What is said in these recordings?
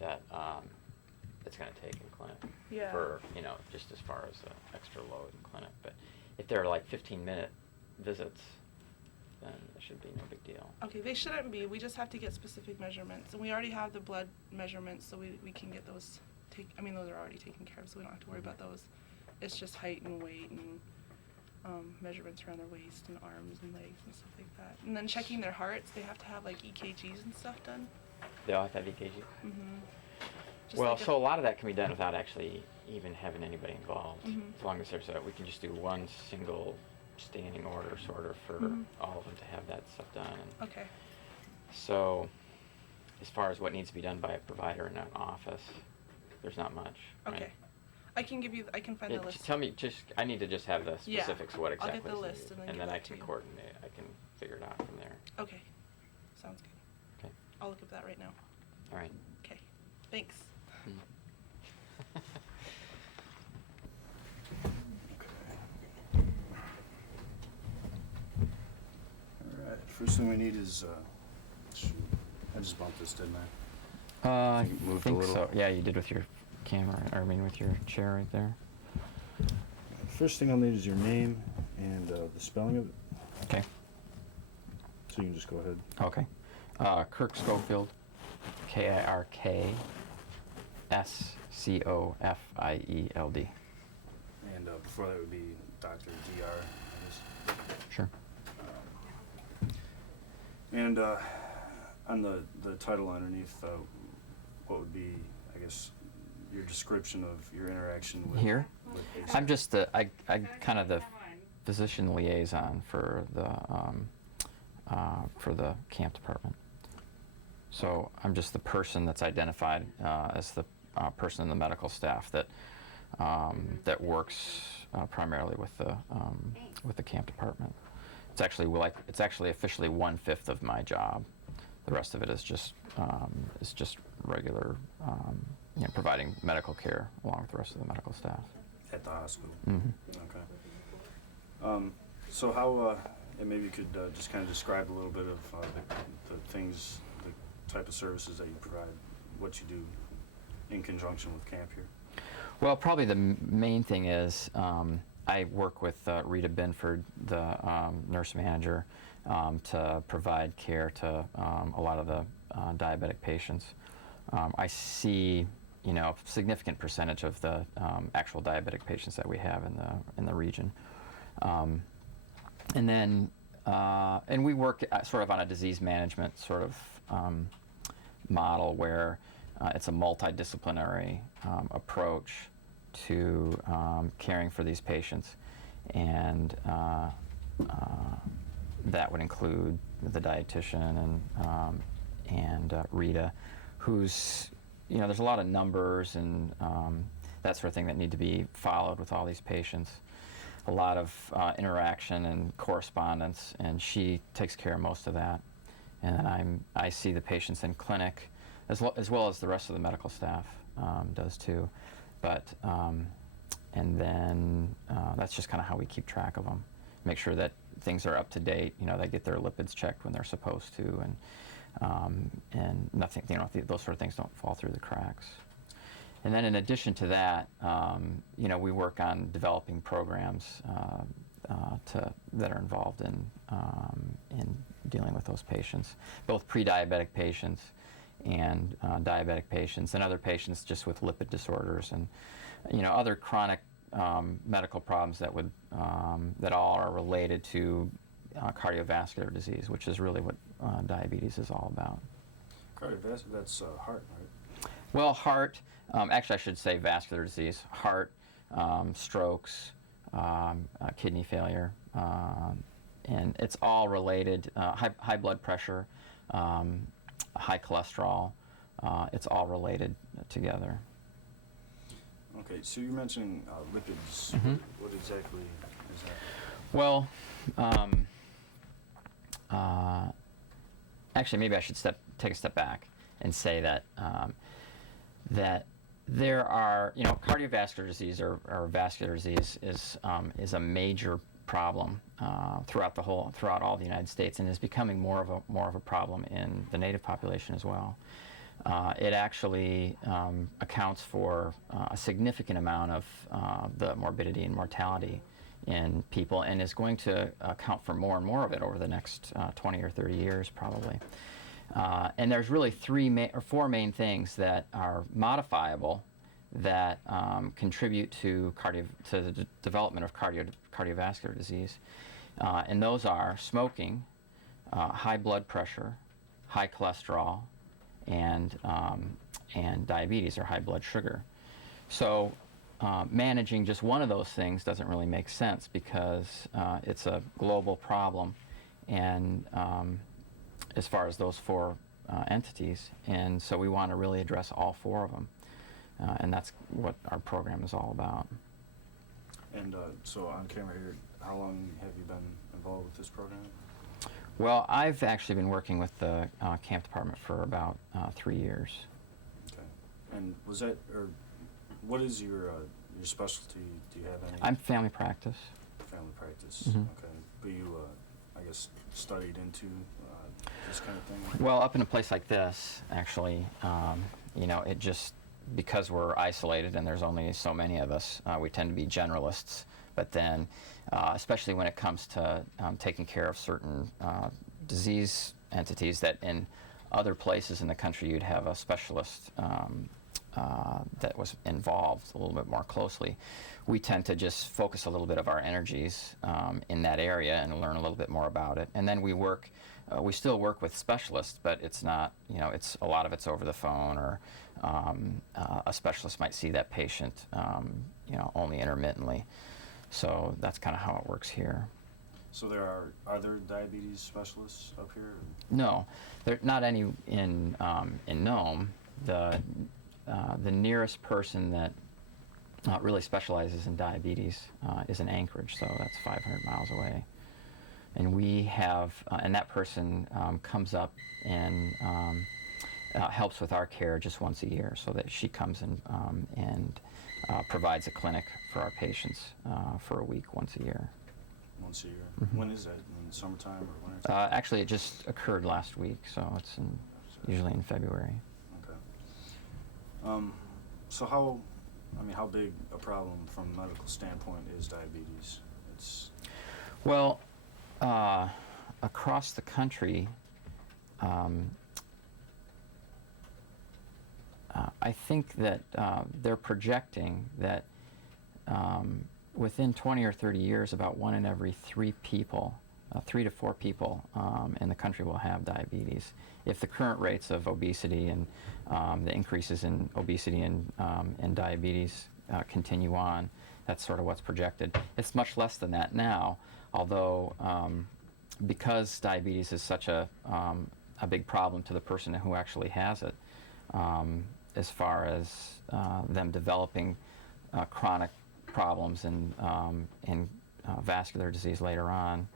that it's going to take in clinic. Yeah. For, just as far as the extra load in clinic. But if they're like 15-minute visits, then it should be no big deal. Okay, they shouldn't be. We just have to get specific measurements. And we already have the blood measurements, so we can get those those are already taken care of, so we don't have to worry about those. It's just height and weight and measurements around their waist and arms and legs and stuff like that. And then checking their hearts, they have to have like EKGs and stuff done. They all have to have EKG? Mm-hmm. Well, so a lot of that can be done without actually even having anybody involved. As long as there's we can just do one single standing order sort of for all of them to have that stuff done. And okay. So as far as what needs to be done by a provider in an office, there's not much. Okay. Right? I can find the list. Tell me, I need to just have the specifics of what exactly I'll get the list and then I can coordinate. I can figure it out from there. Okay. Sounds good. Okay. I'll look up that right now. All right. Okay. Thanks. Alright, first thing we need is, I just bumped this, didn't I? I moved a think little. so. Yeah, you did with your camera, with your chair right there. First thing I'll need is your name and the spelling of it. Okay. So you can just go ahead. Okay. Kirk Scofield, Kirk Scofield. And before that would be Dr. Dr. I guess. Sure. And on the title underneath, what would be, I guess, your description of your interaction with Here? With patients? I'm just I'm kind of the physician liaison for the camp department. So I'm just the person that's identified as the person in the medical staff that works primarily with the camp department. It's actually officially 1/5 of my job. The rest of it is just regular, providing medical care along with the rest of the medical staff. At the hospital? Mm-hmm. Okay. So how, and maybe you could just kind of describe a little bit of the things, the type of services that you provide, what you do in conjunction with camp here. Well, probably the main thing is I work with Rita Binford, the nurse manager, to provide care to a lot of the diabetic patients. I see, a significant percentage of the actual diabetic patients that we have in the region, and then and we work sort of on a disease management sort of model where it's a multidisciplinary approach to caring for these patients, and that would include the dietitian and Rita, who's there's a lot of numbers and that sort of thing that need to be followed with all these patients. A lot of interaction and correspondence, and she takes care of most of that. And then I see the patients in clinic, as well as the rest of the medical staff does too. But and then that's just kind of how we keep track of them. Make sure that things are up to date. They get their lipids checked when they're supposed to, and nothing. Those sort of things don't fall through the cracks. And then in addition to that, we work on developing programs that are involved in dealing with those patients, both pre-diabetic patients and diabetic patients, and other patients just with lipid disorders and other chronic medical problems that all are related to cardiovascular disease, which is really what diabetes is all about. Cardiovascular, that's heart, right? Well, heart, actually I should say vascular disease, heart, strokes, kidney failure, and it's all related, high blood pressure, high cholesterol, it's all related together. Okay, so you're mentioning lipids. Mm-hmm. What exactly is that? Well, actually maybe I should take a step back and say that that there are, cardiovascular disease or vascular disease is a major problem throughout all the United States, and is becoming more of a problem in the native population as well. it actually accounts for a significant amount of the morbidity and mortality in people, and is going to account for more and more of it over the next 20 or 30 years probably. And there's really four main things that are modifiable that contribute to the development of cardiovascular disease. And those are smoking, high blood pressure, high cholesterol, and diabetes or high blood sugar. So managing just one of those things doesn't really make sense because it's a global problem, and as far as those four entities, and so we want to really address all four of them, and that's what our program is all about. And so on camera here, how long have you been involved with this program? Well, I've actually been working with the camp department for about 3 years. Okay. And was that, or what is your specialty? Do you have any? I'm family practice. Family practice. Mhm. Okay. But you, I guess, studied into this kind of thing? Well, up in a place like this, actually, you know, it just, because we're isolated and there's only so many of us, we tend to be generalists. But then, especially when it comes to taking care of certain disease entities that in other places in the country you'd have a specialist that was involved a little bit more closely, we tend to just focus a little bit of our energies in that area and learn a little bit more about it. And then we still work with specialists, but it's not, you know, a lot of it's over the phone, or a specialist might see that patient, you know, only intermittently. So that's kind of how it works here. So are there diabetes specialists up here? No, there are not any in Nome. The nearest person that really specializes in diabetes is in Anchorage, so that's 500 miles away. And we have, and that person comes up and helps with our care just once a year, so that she comes in and provides a clinic for our patients for a week once a year. Once a year. Mm-hmm. When is that? In summertime or wintertime? Actually, it just occurred last week, so it's usually in February. Okay. So how big a problem from a medical standpoint is diabetes? Well, across the country, I think that they're projecting that within 20 or 30 years, about 1 in every 3 people, 3 to 4 people in the country will have diabetes. If the current rates of obesity and the increases in obesity and diabetes continue on, that's sort of what's projected. It's much less than that now, although because diabetes is such a big problem to the person who actually has it, as far as them developing chronic problems and vascular disease later on,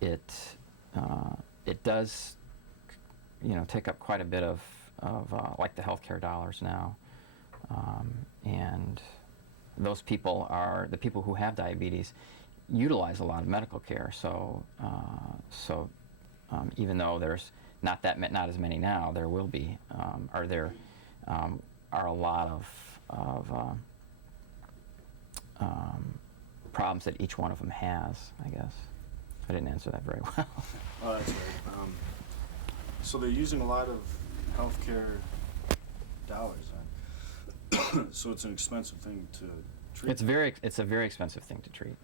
it does, you know, take up quite a bit of like the healthcare dollars now, and those people are the people who have diabetes utilize a lot of medical care. So even though there's not as many now, there will be, are a lot of problems that each one of them has, I guess. I didn't answer that very well. Oh, that's right. So they're using a lot of healthcare dollars then. So it's an expensive thing to treat. It's a very expensive thing to treat.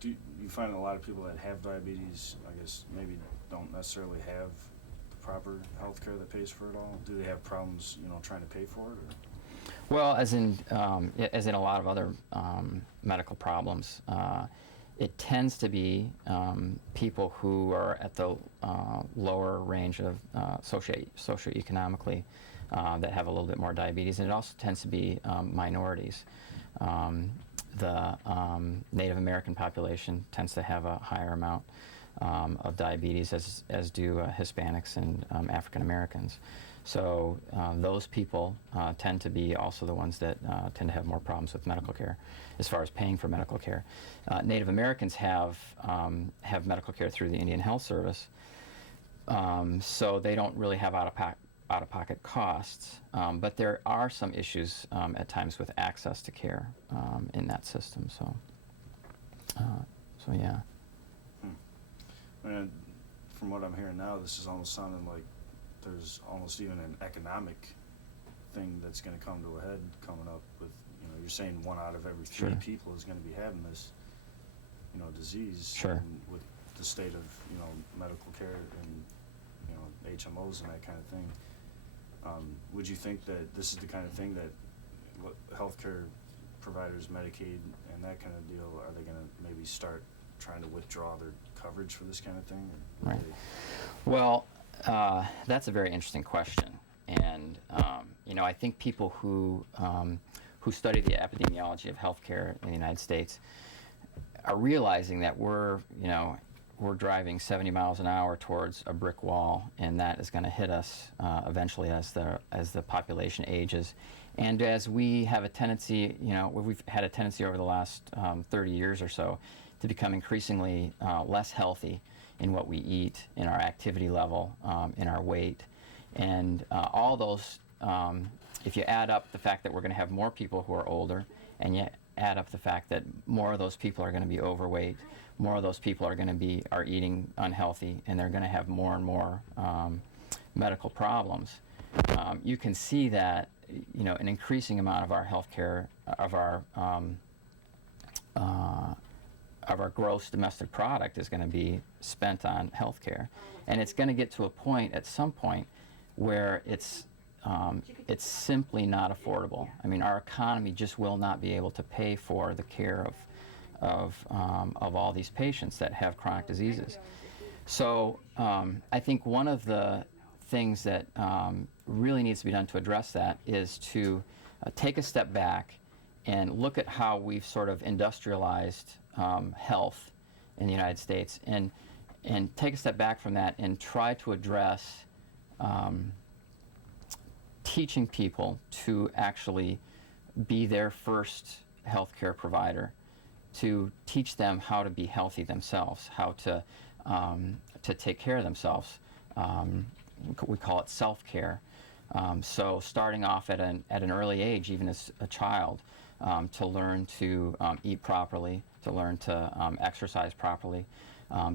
Do you find a lot of people that have diabetes, I guess, maybe don't necessarily have the proper health care that pays for it all? Do they have problems, you know, trying to pay for it? Or? Well, as in a lot of other medical problems, it tends to be people who are at the lower range of socioeconomically that have a little bit more diabetes, and it also tends to be minorities. The Native American population tends to have a higher amount of diabetes, as do Hispanics and African Americans. So those people tend to be also the ones that tend to have more problems with medical care, as far as paying for medical care. Native Americans have medical care through the Indian Health Service, So they don't really have out-of-pocket costs, but there are some issues at times with access to care in that system. So yeah. And from what I'm hearing now, this is almost sounding like there's almost even an economic thing that's going to come to a head coming up with, you're saying 1 out of every 3 Sure. people is going to be having this, disease. Sure. And with the state of, medical care and, HMOs and that kind of thing, would you think that this is the kind of thing that healthcare providers, Medicaid, and that kind of deal, are they going to maybe start trying to withdraw their coverage for this kind of thing? Or Right. Well, that's a very interesting question, and I think people who study the epidemiology of healthcare in the United States are realizing that we're driving 70 miles an hour towards a brick wall, and that is going to hit us eventually as the population ages, and as we have a tendency, we've had a tendency over the last 30 years or so to become increasingly less healthy in what we eat, in our activity level, in our weight, and all those. If you add up the fact that we're going to have more people who are older, and you add up the fact that more of those people are going to be overweight, more of those people are eating unhealthy, and they're going to have more and more medical problems. You can see that an increasing amount of our healthcare, of our gross domestic product, is going to be spent on healthcare, and it's going to get to a point at some point where it's simply not affordable. I mean, our economy just will not be able to pay for the care of all these patients that have chronic diseases. So I think one of the things that really needs to be done to address that is to take a step back and look at how we've sort of industrialized health in the United States, and take a step back from that and try to address teaching people to actually be their first healthcare provider, to teach them how to be healthy themselves, how to take care of themselves. We call it self-care. So starting off at an early age, even as a child, to learn to eat properly, to learn to exercise properly,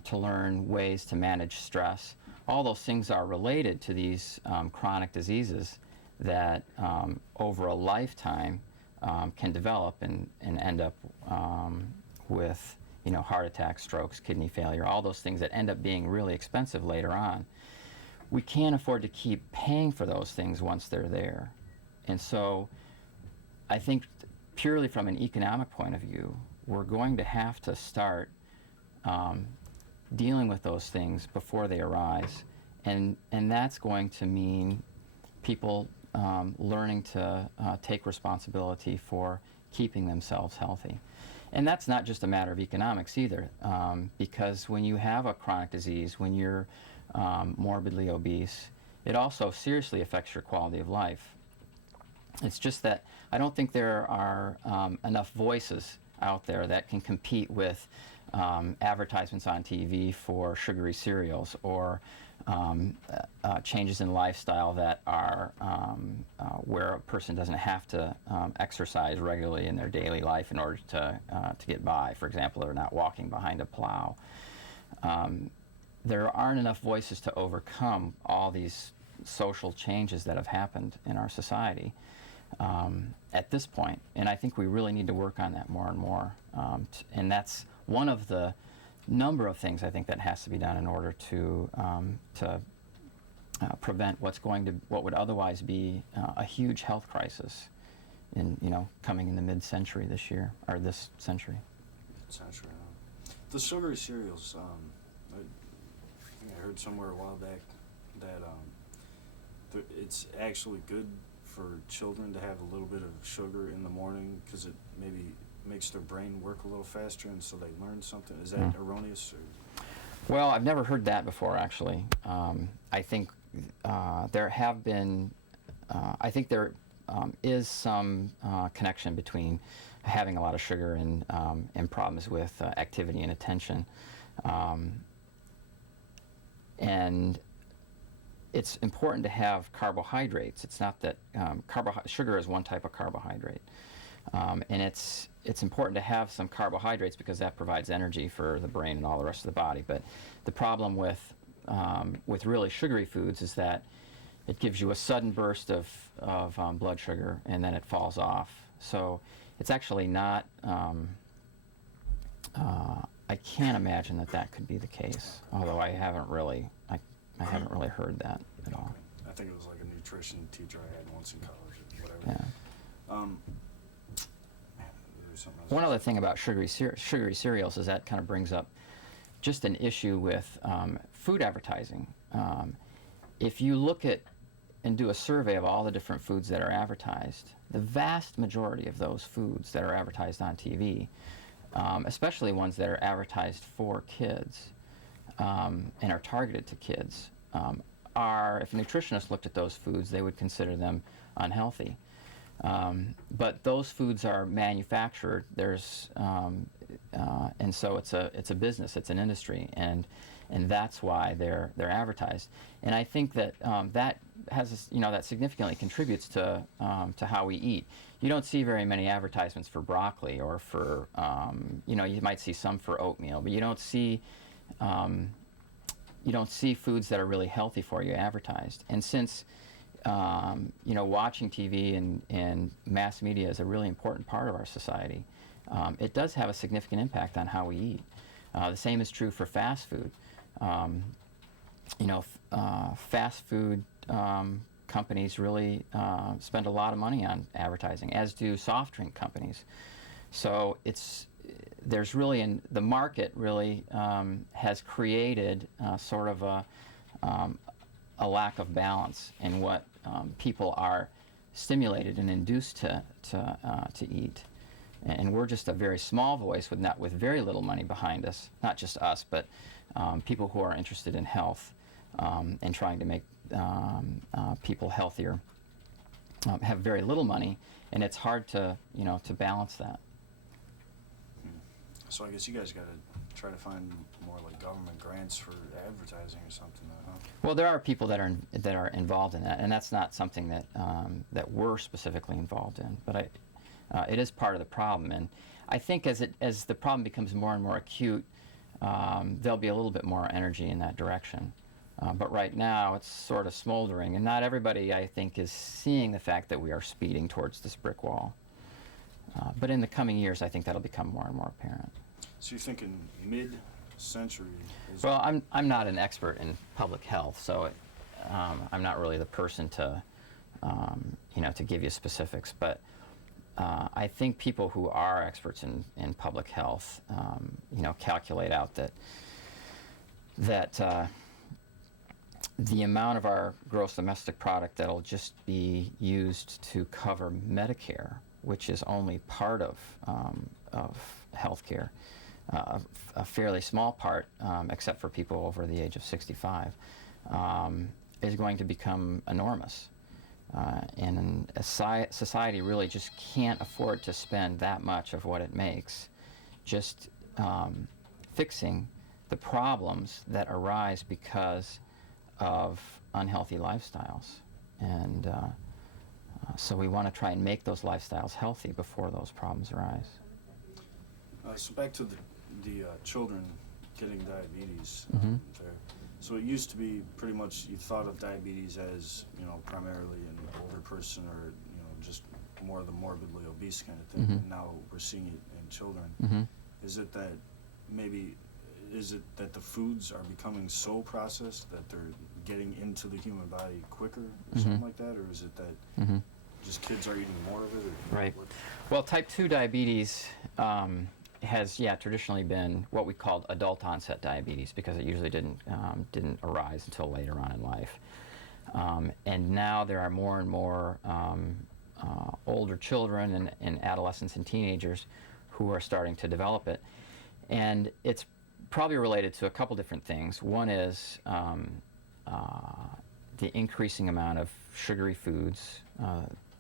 to learn ways to manage stress. All those things are related to these chronic diseases that over a lifetime can develop and end up with heart attacks, strokes, kidney failure, all those things that end up being really expensive later on. We can't afford to keep paying for those things once they're there. And so I think purely from an economic point of view, we're going to have to start dealing with those things before they arise. And that's going to mean people learning to take responsibility for keeping themselves healthy. And that's not just a matter of economics either, because when you have a chronic disease, when you're morbidly obese, it also seriously affects your quality of life. It's just that I don't think there are enough voices out there that can compete with advertisements on TV for sugary cereals, or changes in lifestyle that are where a person doesn't have to exercise regularly in their daily life in order to get by. For example, they're not walking behind a plow. There aren't enough voices to overcome all these social changes that have happened in our society at this point, and I think we really need to work on that more and more. And that's one of the number of things I think that has to be done in order to prevent what would otherwise be a huge health crisis coming in the mid-century this year, or this century. Century. The sugary cereals. I think I heard somewhere a while back that it's actually good for children to have a little bit of sugar in the morning because it maybe makes their brain work a little faster, and so they learn something. Is that erroneous? Or? Well, I've never heard that before, actually. I think there have been, I think there is some connection between having a lot of sugar and problems with activity and attention. And it's important to have carbohydrates. It's not that sugar is one type of carbohydrate, and it's important to have some carbohydrates because that provides energy for the brain and all the rest of the body. But the problem with really sugary foods is that it gives you a sudden burst of blood sugar and then it falls off. So it's actually not. I can't imagine that could be the case. Although I haven't really heard that at all. I think it was like a nutrition teacher I had once in college or whatever. Yeah. There was something else. One other thing about sugary cereals is that kind of brings up just an issue with food advertising. If you look at and do a survey of all the different foods that are advertised, the vast majority of those foods that are advertised on TV, especially ones that are advertised for kids and are targeted to kids, if a nutritionist looked at those foods, they would consider them unhealthy. But those foods are manufactured. And so it's a business. It's an industry, and that's why they're advertised. And I think that that has that significantly contributes to how we eat. You don't see very many advertisements for broccoli or for you might see some for oatmeal, but you don't see foods that are really healthy for you advertised. And since watching TV and mass media is a really important part of our society, it does have a significant impact on how we eat. The same is true for fast food. Fast food companies really spend a lot of money on advertising, as do soft drink companies. So the market really has created sort of a lack of balance in what people are stimulated and induced to eat. And we're just a very small voice with very little money behind us. Not just us, but people who are interested in health and trying to make people healthier have very little money, and it's hard to balance that. So I guess you guys got to try to find more like government grants for advertising or something. Well, there are people that are involved in that, and that's not something that we're specifically involved in. But it is part of the problem, and I think as the problem becomes more and more acute, there'll be a little bit more energy in that direction. But right now, it's sort of smoldering, and not everybody, I think, is seeing the fact that we are speeding towards this brick wall. But in the coming years, I think that'll become more and more apparent. So you're thinking mid-century? Well, I'm not an expert in public health, so I'm not really the person to give you specifics. But I think people who are experts in public health, calculate out that the amount of our gross domestic product that'll just be used to cover Medicare, which is only part of healthcare, a fairly small part, except for people over the age of 65, is going to become enormous. And society really just can't afford to spend that much of what it makes just fixing the problems that arise because of unhealthy lifestyles. And so we want to try and make those lifestyles healthy before those problems arise. So back to the children getting diabetes. Mm-hmm. So it used to be pretty much you thought of diabetes as primarily an older person or just more the morbidly obese kind of thing. Mm-hmm. And now we're seeing it in children. Mm-hmm. Is it that the foods are becoming so processed that they're getting into the human body quicker or something like that, or is it that just kids are eating more of it? Or Right. what? Well, type 2 diabetes has traditionally been what we called adult onset diabetes because it usually didn't arise until later on in life. And now there are more and more older children and adolescents and teenagers who are starting to develop it. And it's probably related to a couple different things. One is the increasing amount of sugary foods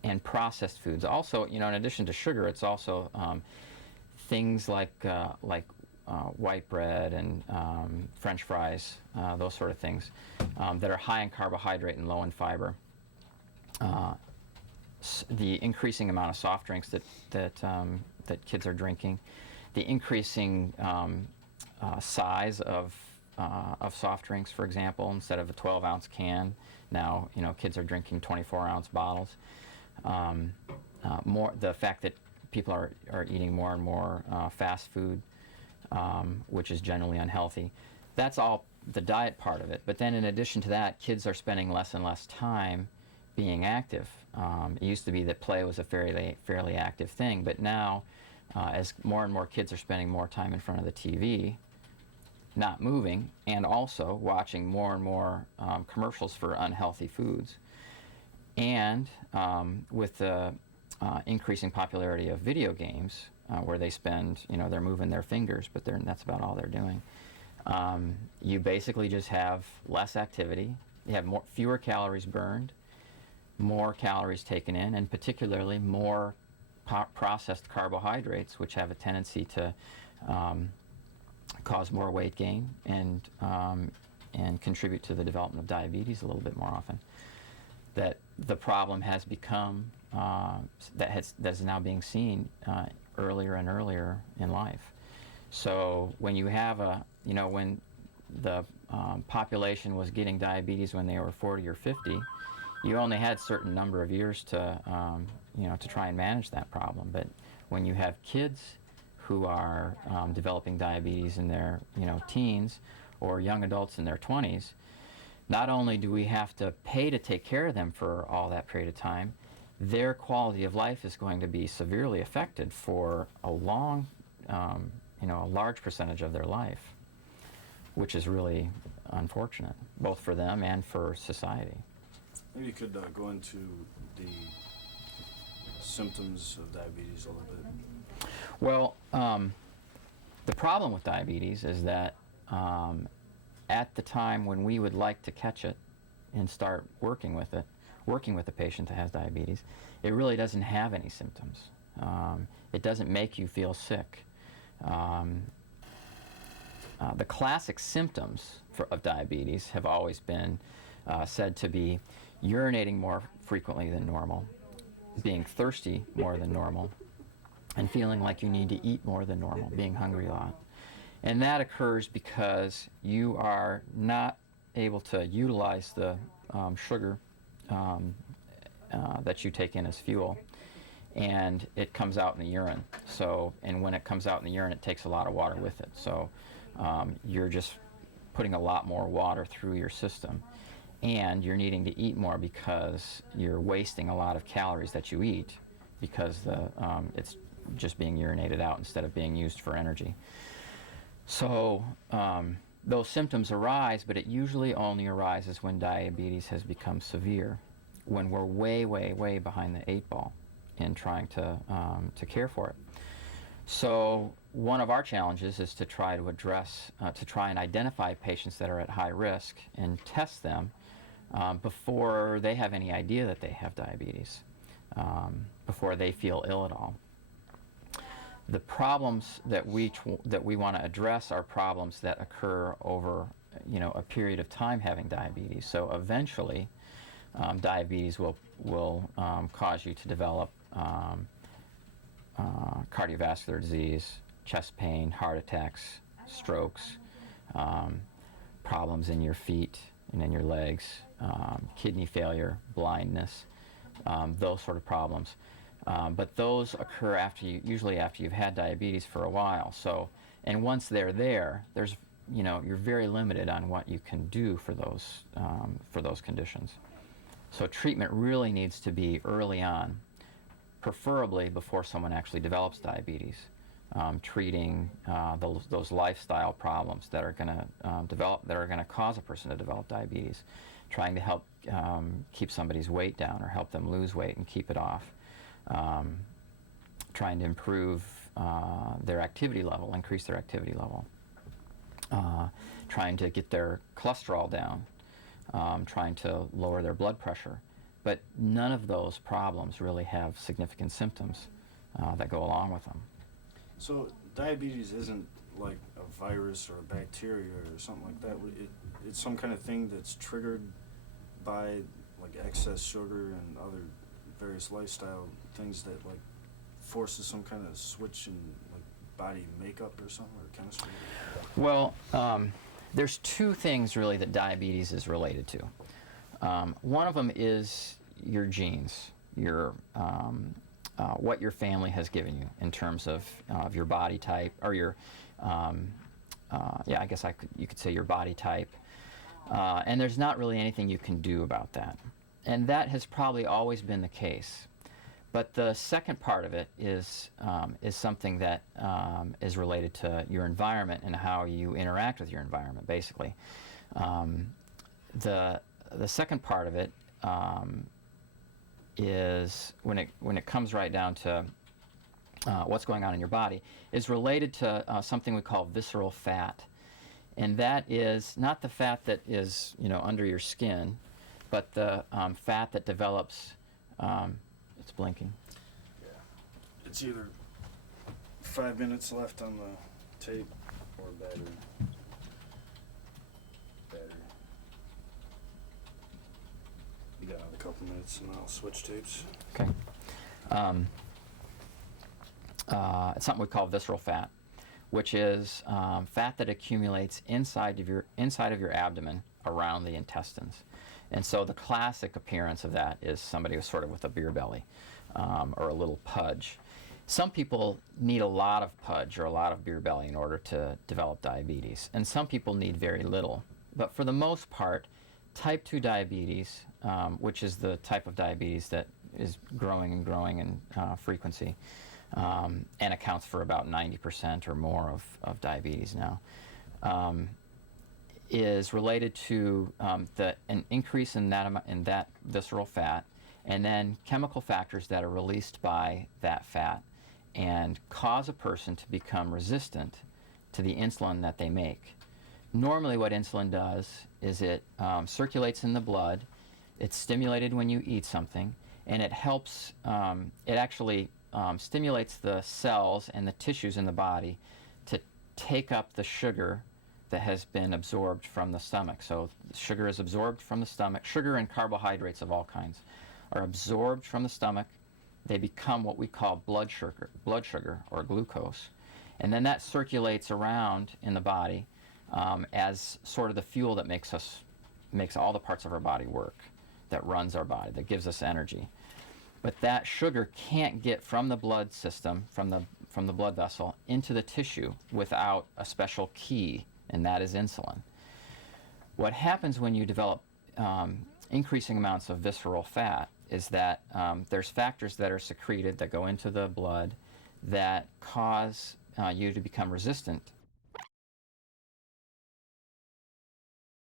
and processed foods. Also, in addition to sugar, it's also things like white bread and French fries, those sort of things that are high in carbohydrate and low in fiber. The increasing amount of soft drinks that kids are drinking, the increasing size of soft drinks, for example, instead of a 12-ounce can, now kids are drinking 24-ounce bottles. The fact that people are eating more and more fast food, which is generally unhealthy. That's all the diet part of it. But then in addition to that, kids are spending less and less time being active. It used to be that play was a fairly active thing, but now as more and more kids are spending more time in front of the TV, not moving, and also watching more and more commercials for unhealthy foods. And with the increasing popularity of video games, where they spend, they're moving their fingers, but that's about all they're doing. You basically just have less activity. You have fewer calories burned, more calories taken in, and particularly more processed carbohydrates, which have a tendency to cause more weight gain and contribute to the development of diabetes a little bit more often. That the problem has become that is now being seen earlier and earlier in life. So when you have when the population was getting diabetes when they were 40 or 50, you only had a certain number of years to to try and manage that problem. But when you have kids who are developing diabetes in their teens, or young adults in their 20s, not only do we have to pay to take care of them for all that period of time, their quality of life is going to be severely affected for a large percentage of their life, which is really unfortunate, both for them and for society. Maybe you could go into the symptoms of diabetes a little bit. Well, the problem with diabetes is that at the time when we would like to catch it and start working with a patient that has diabetes, it really doesn't have any symptoms. It doesn't make you feel sick. The classic symptoms of diabetes have always been said to be urinating more frequently than normal, being thirsty more than normal, and feeling like you need to eat more than normal, being hungry a lot. And that occurs because you are not able to utilize the sugar that you take in as fuel, and it comes out in the urine. So, and when it comes out in the urine, it takes a lot of water with it. So you're just putting a lot more water through your system, and you're needing to eat more because you're wasting a lot of calories that you eat because it's just being urinated out instead of being used for energy. So those symptoms arise, but it usually only arises when diabetes has become severe, when we're way, way, way behind the 8 ball in trying to care for it. So one of our challenges is to try to address, to try and identify patients that are at high risk and test them before they have any idea that they have diabetes, before they feel ill at all. The problems that we want to address are problems that occur over a period of time having diabetes. So eventually, diabetes will cause you to develop cardiovascular disease, chest pain, heart attacks, strokes, problems in your feet and in your legs, kidney failure, blindness, those sort of problems. But those occur usually after you've had diabetes for a while. So, and once they're there, you're very limited on what you can do for those conditions. So treatment really needs to be early on, preferably before someone actually develops diabetes. Treating those lifestyle problems that are going to cause a person to develop diabetes, trying to help keep somebody's weight down or help them lose weight and keep it off. Trying to improve their activity level, increase their activity level, trying to get their cholesterol down, trying to lower their blood pressure. But none of those problems really have significant symptoms that go along with them. So diabetes isn't like a virus or a bacteria or something like that? It's some kind of thing that's triggered by like excess sugar and other various lifestyle things that like forces some kind of switch in like body makeup or something, or chemistry? Well, there's two things really that diabetes is related to. One of them is your genes, your what your family has given you in terms of your body type, or your I guess you could say your body type. And there's not really anything you can do about that. And that has probably always been the case. But the second part of it is something that is related to your environment and how you interact with your environment, basically. The second part of it is, when it comes right down to what's going on in your body, is related to something we call visceral fat. And that is not the fat that is, under your skin, but the fat that develops. It's blinking. Yeah. It's either 5 minutes left on the tape or battery. You got a couple minutes and I'll switch tapes. Okay. It's something we call visceral fat, which is fat that accumulates inside of your abdomen around the intestines. And so the classic appearance of that is somebody who's sort of with a beer belly or a little pudge. Some people need a lot of pudge or a lot of beer belly in order to develop diabetes, and some people need very little. But for the most part, type 2 diabetes, which is the type of diabetes that is growing and growing in frequency, and accounts for about 90% or more of diabetes now, is related to an increase in that visceral fat, and then chemical factors that are released by that fat and cause a person to become resistant to the insulin that they make. Normally what insulin does is it circulates in the blood, it's stimulated when you eat something, and it helps, it actually stimulates the cells and the tissues in the body to take up the sugar that has been absorbed from the stomach. So sugar is absorbed from the stomach. Sugar and carbohydrates of all kinds are absorbed from the stomach. They become what we call blood sugar or glucose. And then that circulates around in the body as sort of the fuel that makes all the parts of our body work, that runs our body, that gives us energy. But that sugar can't get from the blood system, from the blood vessel, into the tissue without a special key, and that is insulin. What happens when you develop increasing amounts of visceral fat is that there's factors that are secreted that go into the blood that cause you to become resistant